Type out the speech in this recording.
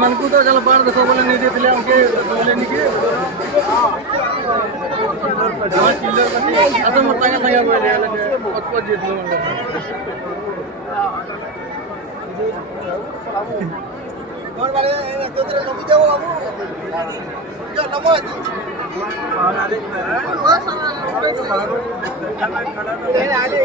मन को तो चलो बाहर देखो बोले नहीं देते ले उनके बोले नहीं के हाँ चिल्लर बनी असम मत तंगा तंगा बोले ले बहुत बहुत जीत लो कौन वाले तो तेरे कभी जाओ अब जो नमो है आले